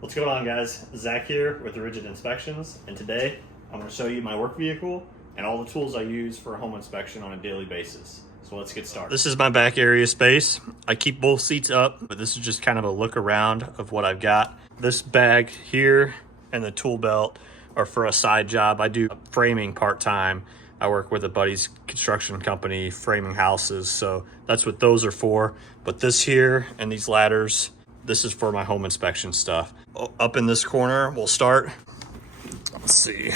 What's going on, guys? Zach here with Rigid Inspections, and today I'm going to show you my work vehicle and all the tools I use for a home inspection on a daily basis. So let's get started. This is my back area space. I keep both seats up, but this is just kind of a look around of what I've got. This bag here and the tool belt are for a side job. I do framing part-time. I work with a buddy's construction company framing houses, so that's what those are for. But this here and these ladders, this is for my home inspection stuff. Up in this corner, we'll start. Let's see.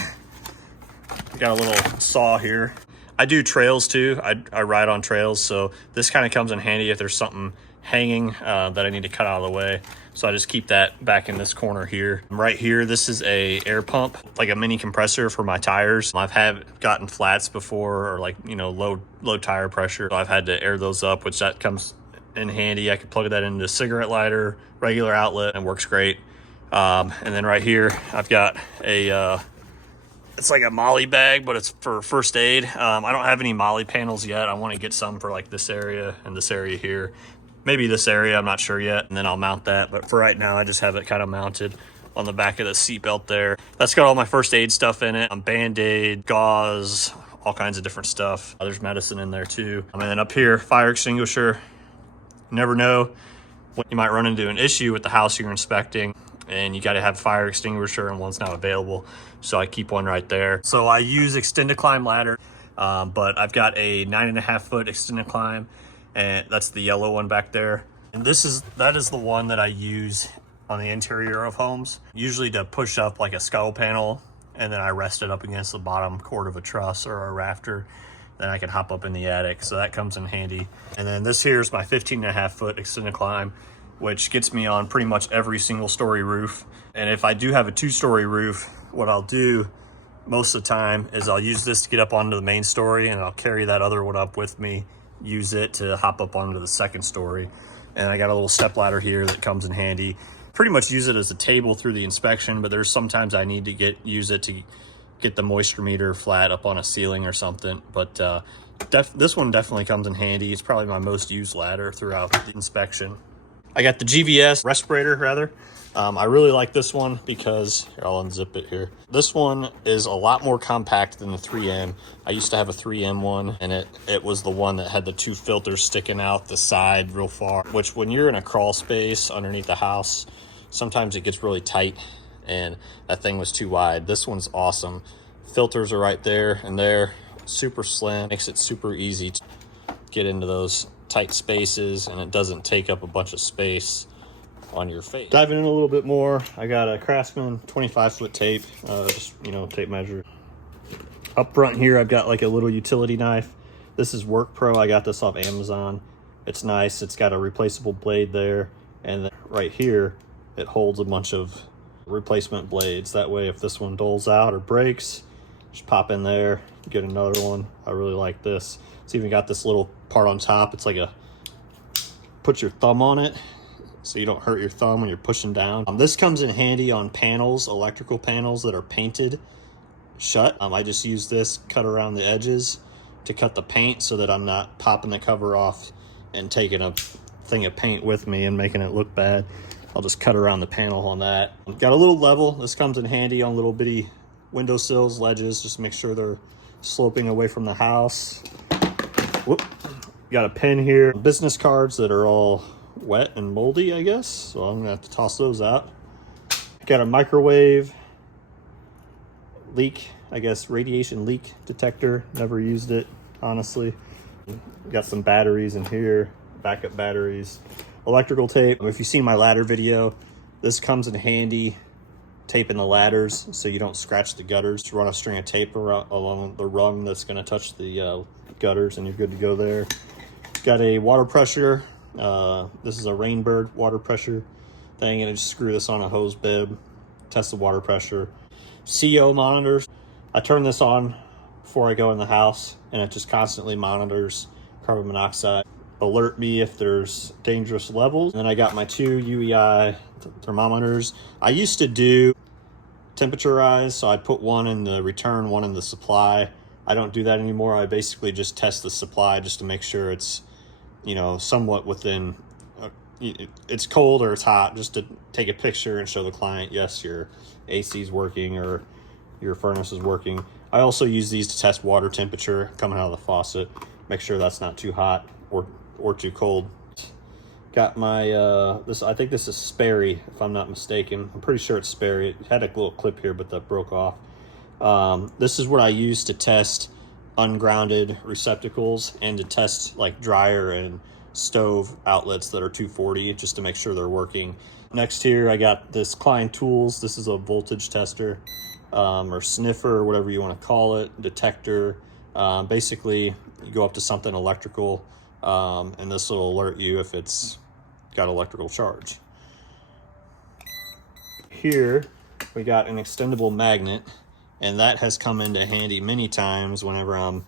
Got a little saw here. I do trails too. I ride on trails, so this kind of comes in handy if there's something hanging that I need to cut out of the way. So I just keep that back in this corner here. Right here, this is a air pump, like a mini compressor for my tires. I've gotten flats before, or like, you know, low tire pressure. So I've had to air those up, which that comes in handy. I can plug that into a cigarette lighter, regular outlet, and works great. And then right here, I've got a, it's like a Molly bag, but it's for first aid. I don't have any Molly panels yet. I want to get some for like this area and this area here. Maybe this area, I'm not sure yet. And then I'll mount that. But for right now, I just have it kind of mounted on the back of the seatbelt there. That's got all my first aid stuff in it. Band-Aid, gauze, all kinds of different stuff. There's medicine in there too. And then up here, fire extinguisher. You never know when you might run into an issue with the house you're inspecting, and you got to have a fire extinguisher and one's not available. So I keep one right there. So I use extend-a-climb ladder, but I've got a 9.5-foot extend-a-climb, and that's the yellow one back there. And that is the one that I use on the interior of homes, usually to push up like a scuttle panel, and then I rest it up against the bottom cord of a truss or a rafter. Then I can hop up in the attic, so that comes in handy. And then this here is my 15.5-foot extended climb, which gets me on pretty much every single story roof. And if I do have a 2-story roof, what I'll do most of the time is I'll use this to get up onto the main story, and I'll carry that other one up with me, use it to hop up onto the 2nd story. And I got a little step ladder here that comes in handy. Pretty much use it as a table through the inspection, but there's sometimes I need to use it to get the moisture meter flat up on a ceiling or something. But this one definitely comes in handy. It's probably my most used ladder throughout the inspection. I got the GVS respirator rather. I really like this one because, here, I'll unzip it here. This one is a lot more compact than the 3M. I used to have a 3M one, and it was the one that had the 2 filters sticking out the side real far, which when you're in a crawl space underneath the house, sometimes it gets really tight, and that thing was too wide. This one's awesome. Filters are right there and there, super slim, makes it super easy to get into those tight spaces, and it doesn't take up a bunch of space on your face. Diving in a little bit more, I got a Craftsman 25-foot tape, just, you know, tape measure. Up front here, I've got like a little utility knife. This is Work Pro. I got this off Amazon. It's nice. It's got a replaceable blade there, and then right here, it holds a bunch of replacement blades. That way, if this one dulls out or breaks, just pop in there, get another one. I really like this. It's even got this little part on top. It's like put your thumb on it so you don't hurt your thumb when you're pushing down. This comes in handy on panels, electrical panels that are painted shut. I just use this, cut around the edges to cut the paint so that I'm not popping the cover off and taking a thing of paint with me and making it look bad. I'll just cut around the panel on that. Got a little level. This comes in handy on little bitty windowsills, ledges, just make sure they're sloping away from the house. Whoop. Got a pen here. Business cards that are all wet and moldy, I guess. So I'm gonna have to toss those out. Got a microwave leak, I guess, radiation leak detector. Never used it, honestly. Got some batteries in here, backup batteries. Electrical tape. If you've seen my ladder video, this comes in handy taping the ladders so you don't scratch the gutters. Just run a string of tape along the rung that's going to touch the gutters, and you're good to go there. Got a water pressure. This is a Rainbird water pressure thing, and I just screw this on a hose bib, test the water pressure. CO monitors. I turn this on before I go in the house, and it just constantly monitors carbon monoxide. Alert me if there's dangerous levels. And then I got my 2 UEI thermometers. I used to do temperaturized, so I'd put one in the return, one in the supply. I don't do that anymore. I basically just test the supply just to make sure it's, you know, somewhat within, it's cold or it's hot, just to take a picture and show the client, yes, your AC is working or your furnace is working. I also use these to test water temperature coming out of the faucet. Make sure that's not too hot or too cold. Got my, I think this is Sperry, if I'm not mistaken. I'm pretty sure it's Sperry. It had a little clip here, but that broke off. This is what I use to test ungrounded receptacles and to test like dryer and stove outlets that are 240, just to make sure they're working. Next here, I got this Klein Tools. This is a voltage tester, or sniffer, or whatever you want to call it, detector. Basically, you go up to something electrical, and this will alert you if it's got electrical charge. Here, we got an extendable magnet, and that has come into handy many times whenever I'm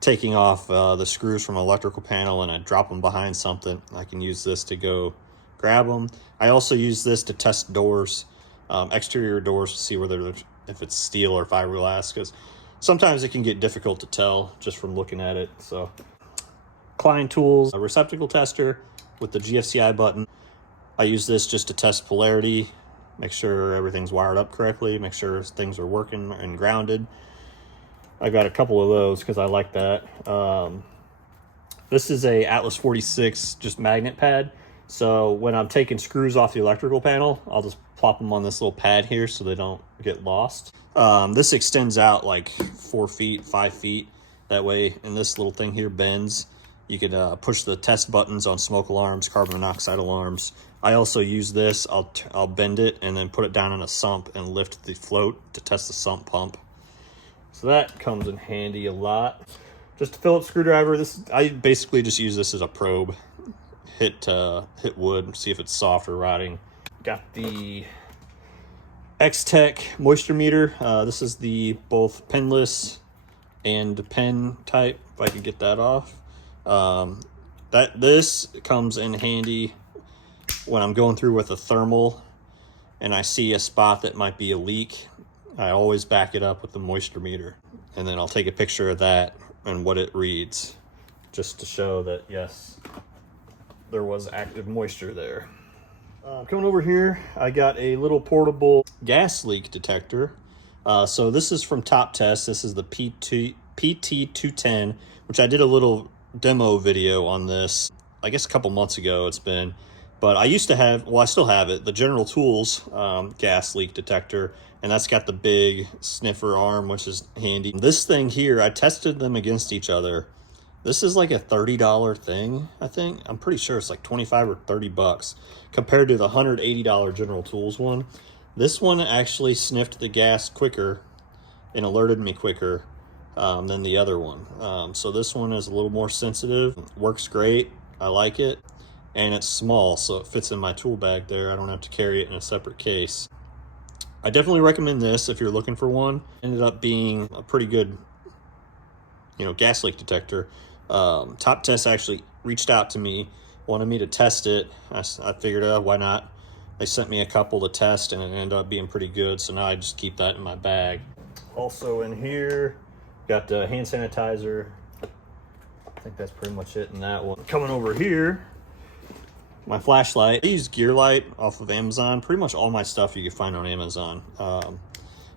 taking off the screws from an electrical panel and I drop them behind something. I can use this to go grab them. I also use this to test doors, exterior doors, to see whether if it's steel or fiberglass, because sometimes it can get difficult to tell just from looking at it. So Klein Tools, a receptacle tester with the GFCI button. I use this just to test polarity, make sure everything's wired up correctly, make sure things are working and grounded. I got a couple of those because I like that. This is a Atlas 46 just magnet pad. So when I'm taking screws off the electrical panel, I'll just plop them on this little pad here so they don't get lost. This extends out like 4 feet, 5 feet. That way, and this little thing here bends. You can push the test buttons on smoke alarms, carbon monoxide alarms. I also use this. I'll bend it and then put it down in a sump and lift the float to test the sump pump. So that comes in handy a lot. Just a Phillips screwdriver. I basically just use this as a probe. Hit wood, see if it's soft or rotting. Got the X-Tech moisture meter. This is the both penless and pen type, if I can get that off. This comes in handy when I'm going through with a thermal and I see a spot that might be a leak. I always back it up with the moisture meter, and then I'll take a picture of that and what it reads, just to show that yes, there was active moisture there. Coming over here, I got a little portable gas leak detector. So this is from Top Test. This is the PT210, which I did a little demo video on this, I guess a couple months ago it's been. But I used to have, well, I still have it, the General Tools gas leak detector, and that's got the big sniffer arm, which is handy. This thing here, I tested them against each other. This is like a $30 thing, I think. I'm pretty sure it's like 25 or 30 bucks compared to the $180 General Tools one. This one actually sniffed the gas quicker and alerted me quicker than the other one. So this one is a little more sensitive, works great, I like it, and it's small, so it fits in my tool bag there. I don't have to carry it in a separate case. I definitely recommend this if you're looking for one. Ended up being a pretty good, gas leak detector. Top Test actually reached out to me, wanted me to test it. I figured, why not? They sent me a couple to test, and it ended up being pretty good, so now I just keep that in my bag. Also in here, got the hand sanitizer. I think that's pretty much it in that one. Coming over here, my flashlight. I use Gear Light off of Amazon. Pretty much all my stuff you can find on Amazon.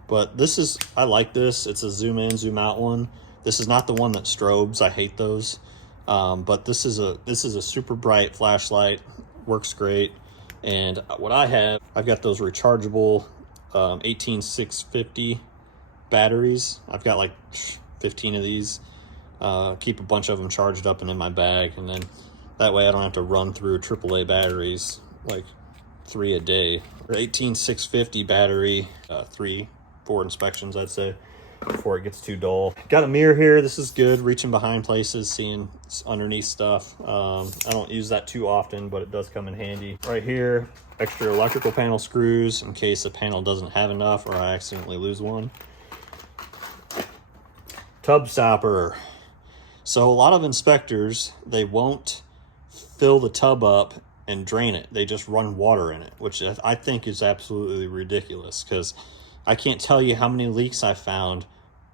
But this is, I like this. It's a zoom in, zoom out one. This is not the one that strobes. I hate those. But this is a super bright flashlight. Works great. And what I've got those rechargeable 18650 batteries. I've got like 15 of these. Keep a bunch of them charged up and in my bag, and then that way I don't have to run through AAA batteries, like 3 a day. 18650 battery, 3-4 inspections I'd say before it gets too dull. Got a mirror here. This is good, reaching behind places, seeing underneath stuff. I don't use that too often, but it does come in handy. Right here, extra electrical panel screws in case the panel doesn't have enough or I accidentally lose one. Tub stopper. So a lot of inspectors, they won't fill the tub up and drain it. They just run water in it, which I think is absolutely ridiculous, because I can't tell you how many leaks I found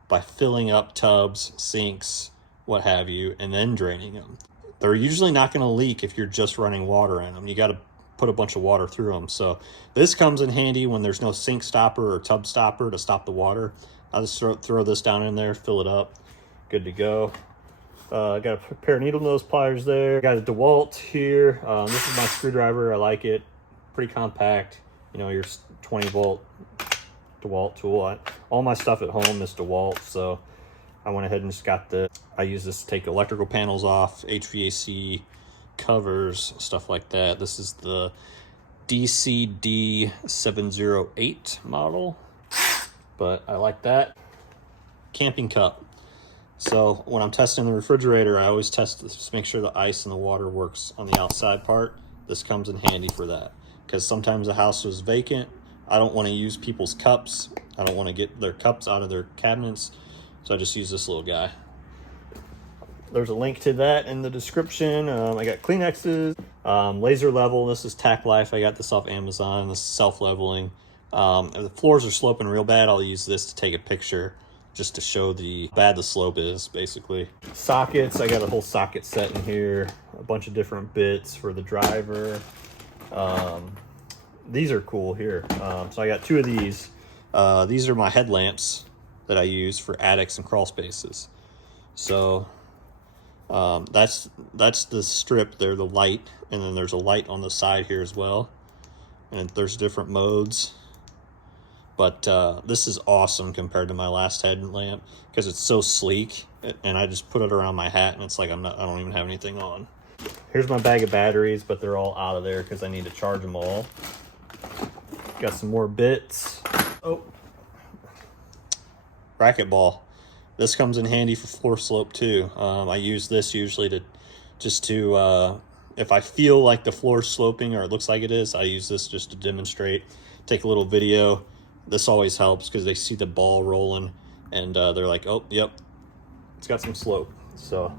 by filling up tubs, sinks, what have you, and then draining them. They're usually not going to leak if you're just running water in them. You got to put a bunch of water through them. So this comes in handy when there's no sink stopper or tub stopper to stop the water. I'll just throw this down in there, fill it up, good to go. I got a pair of needle nose pliers there. Got a DeWalt here. This is my screwdriver. I like it. Pretty compact. You know, your 20-volt DeWalt tool. All my stuff at home is DeWalt, so I went ahead and just got I use this to take electrical panels off, HVAC covers, stuff like that. This is the DCD708 model, but I like that. Camping cup. So when I'm testing the refrigerator, I always test this to make sure the ice and the water works on the outside part. This comes in handy for that, because sometimes the house was vacant. I don't want to use people's cups. I don't want to get their cups out of their cabinets, so I just use this little guy. There's a link to that in the description. I got Kleenexes, laser level. This is Tack Life. I got this off Amazon. This is self-leveling. If the floors are sloping real bad, I'll use this to take a picture, just to show how bad the slope is, basically. Sockets, I got a whole socket set in here, a bunch of different bits for the driver. These are cool here. So I got 2 of these. These are my headlamps that I use for attics and crawl spaces. So that's the strip there, the light, and then there's a light on the side here as well. And there's different modes. But this is awesome compared to my last headlamp because it's so sleek, and I just put it around my hat and it's like I don't even have anything on. Here's my bag of batteries, but they're all out of there because I need to charge them all. Got some more bits. Oh, racquetball. This comes in handy for floor slope too. I use this usually to if I feel like the floor's sloping or it looks like it is, I use this just to demonstrate, take a little video. This always helps because they see the ball rolling and they're like, oh, yep, it's got some slope. So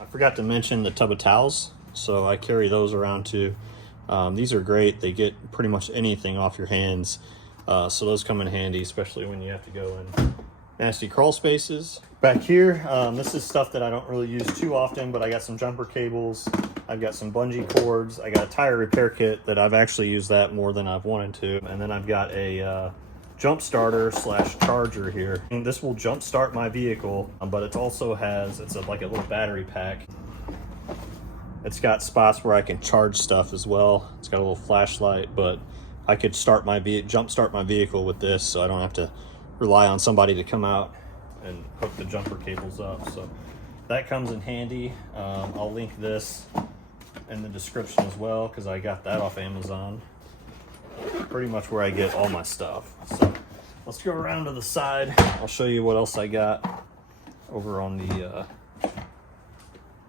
I forgot to mention the tub of towels. So I carry those around too. These are great. They get pretty much anything off your hands. So those come in handy, especially when you have to go in nasty crawl spaces. Back here, this is stuff that I don't really use too often, but I got some jumper cables. I've got some bungee cords. I got a tire repair kit that I've actually used that more than I've wanted to. And then I've got a jump starter / charger here. And this will jump start my vehicle, but it also has, like a little battery pack. It's got spots where I can charge stuff as well. It's got a little flashlight, but I could jump start my vehicle with this, so I don't have to rely on somebody to come out and hook the jumper cables up. So that comes in handy. I'll link this in the description as well because I got that off Amazon. Pretty much where I get all my stuff. So let's go around to the side. I'll show you what else I got over on the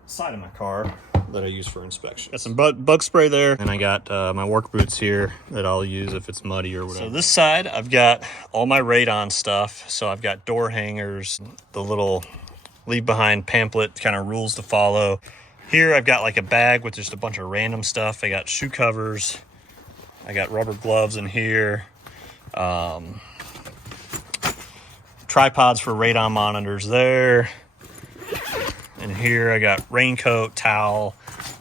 side of my car that I use for inspection. Got some bug spray there, and I got my work boots here that I'll use if it's muddy or whatever. So this side, I've got all my radon stuff. So I've got door hangers, the little leave behind pamphlet kind of rules to follow. Here I've got like a bag with just a bunch of random stuff. I got shoe covers. I got rubber gloves in here. Tripods for radon monitors there. And here I got raincoat, towel.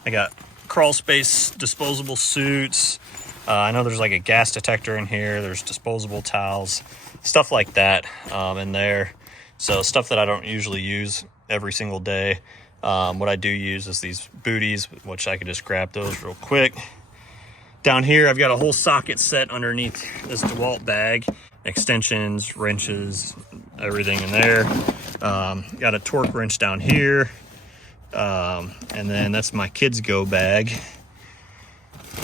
I got crawl space disposable suits. I know there's like a gas detector in here. There's disposable towels, stuff like that in there. So stuff that I don't usually use every single day. What I do use is these booties, which I could just grab those real quick. Down here, I've got a whole socket set underneath this DeWalt bag. Extensions, wrenches, everything in there. Got a torque wrench down here. And then that's my kids go bag.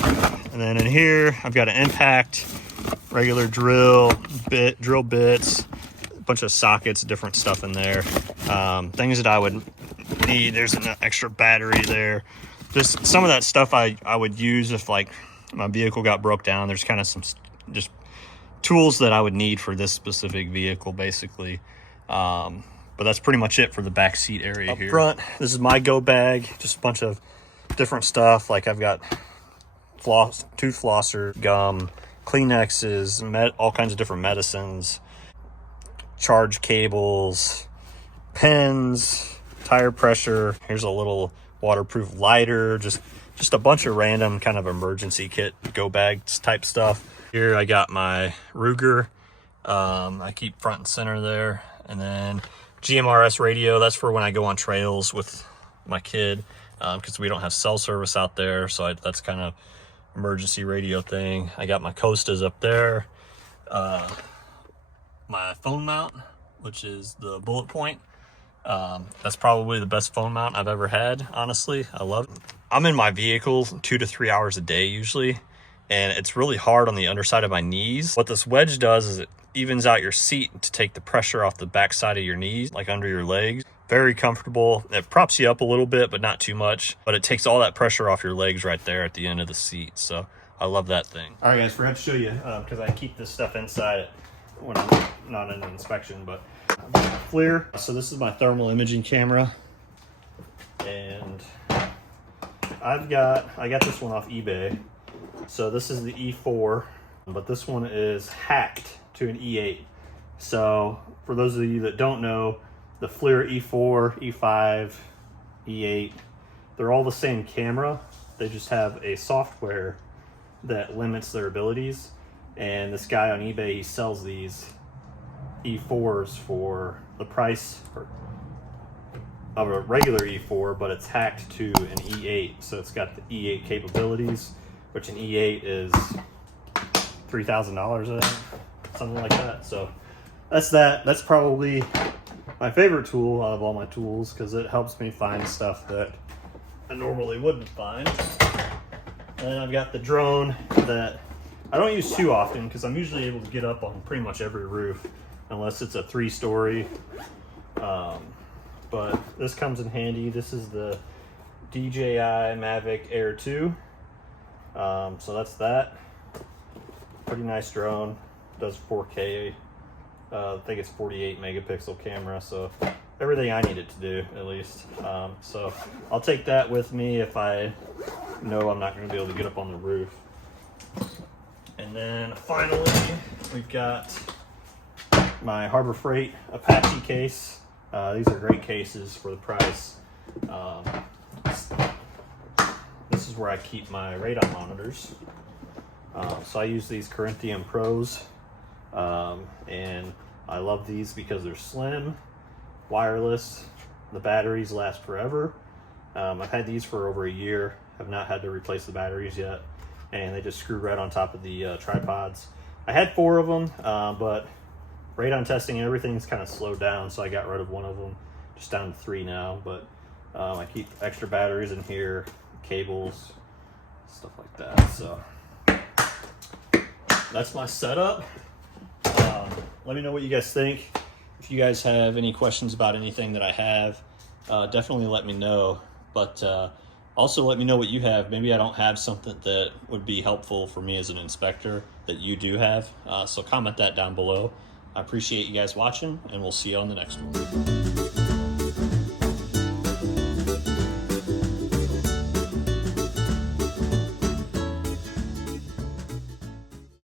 And then in here, I've got an impact, regular drill bits, a bunch of sockets, different stuff in there. Things that I would need. There's an extra battery there. Just some of that stuff I would use if like my vehicle got broke down. There's kind of some just tools that I would need for this specific vehicle, basically. But that's pretty much it for the back seat area up here. Up front, this is my go bag, just a bunch of different stuff. Like I've got tooth flosser, gum, Kleenexes, all kinds of different medicines, charge cables, pens, tire pressure. Here's a little waterproof lighter, just just a bunch of random kind of emergency kit, go bags type stuff. Here I got my Ruger. I keep front and center there. And then GMRS radio, that's for when I go on trails with my kid, because we don't have cell service out there. So that's kind of emergency radio thing. I got my Costas up there. My phone mount, which is the Bullet Point. That's probably the best phone mount I've ever had, honestly. I love it. I'm in my vehicle 2 to 3 hours a day usually, and it's really hard on the underside of my knees. What this wedge does is it evens out your seat to take the pressure off the back side of your knees, like under your legs. Very comfortable. It props you up a little bit, but not too much. But it takes all that pressure off your legs right there at the end of the seat. So I love that thing. All right, guys, forgot to show you, because I keep this stuff inside when I'm not in an inspection, but FLIR. So this is my thermal imaging camera, and I got this one off eBay. So this is the E4, but this one is hacked to an E8. So for those of you that don't know, the FLIR E4, E5, E8, they're all the same camera. They just have a software that limits their abilities. And this guy on eBay, he sells these E4s for the price of a regular E4, but it's hacked to an E8. So it's got the E8 capabilities, which an E8 is $3,000, I think, something like that. So that's that. That's probably my favorite tool out of all my tools, because it helps me find stuff that I normally wouldn't find. And I've got the drone that I don't use too often, because I'm usually able to get up on pretty much every roof, unless it's a 3-story. But this comes in handy. This is the DJI Mavic Air 2. So that's that. Pretty nice drone. Does 4K. I think it's 48 megapixel camera, so everything I need it to do, at least. So I'll take that with me if I know I'm not going to be able to get up on the roof. And then finally, we've got my Harbor Freight Apache case. These are great cases for the price. This is where I keep my radon monitors. So I use these Corinthian Pros, and I love these because they're slim, wireless, the batteries last forever. I've had these for over a year, have not had to replace the batteries yet, and they just screw right on top of the tripods. I had 4 of them, but radon testing and everything's kind of slowed down, so I got rid of one of them, just down to 3 now. But I keep extra batteries in here, cables, stuff like that. So that's my setup. Let me know what you guys think. If you guys have any questions about anything that I have, definitely let me know. But also let me know what you have. Maybe I don't have something that would be helpful for me as an inspector that you do have. So comment that down below. I appreciate you guys watching, and we'll see you on the next one.